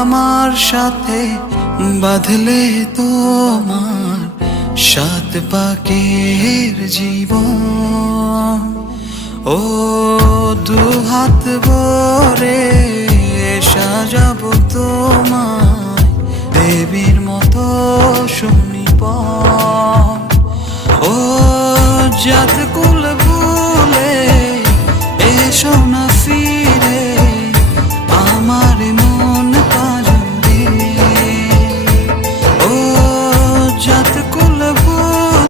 আমার সাথে বাঁধলে তোমার সাত পাকের জীবন। ও দুহাত ভরে সাজাবো তোমায় দেবীর মতো সুনিপন। ও জাত